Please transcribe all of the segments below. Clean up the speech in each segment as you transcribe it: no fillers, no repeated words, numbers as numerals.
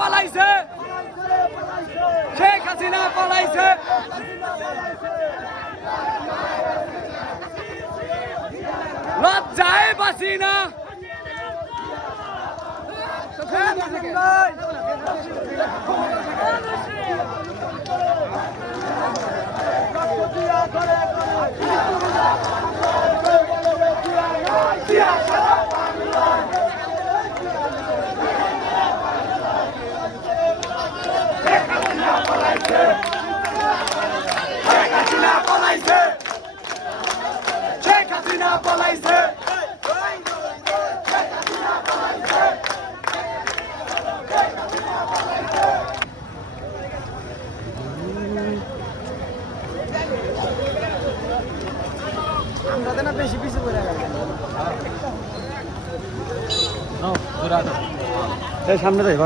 পালাইছে, শেখ হাসিনা পালাইছে, লজ্জায় বাঁচি না। আমরা না বেশি পিছু করে গেল সামনে যাই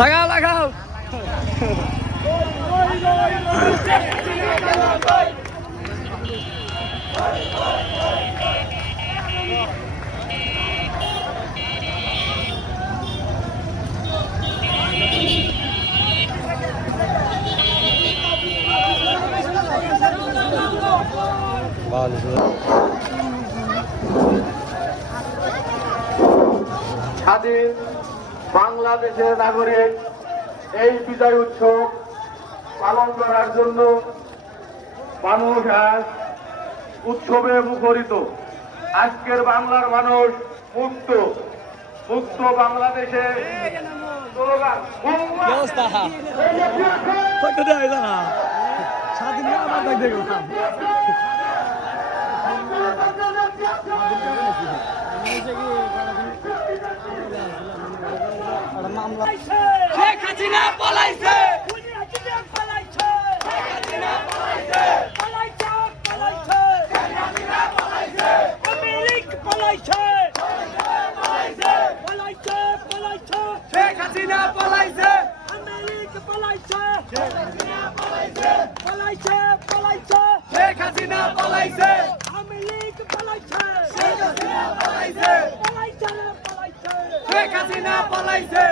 লাগাও লাগাও। স্বাধীন বাংলাদেশের নাগরিক এই বিজয় উৎসব পালন করার জন্য মানুষ আজ উৎসবে মুখরিত। আজকের বাংলার মানুষ মুক্ত, মুক্ত বাংলাদেশে স্লোগান শেখ হাসিনা পালাইছে, শেখ হাসিনা পালাইছে, শেখ হাসিনা পালাইছে, শেখ হাসিনা পালাইছে।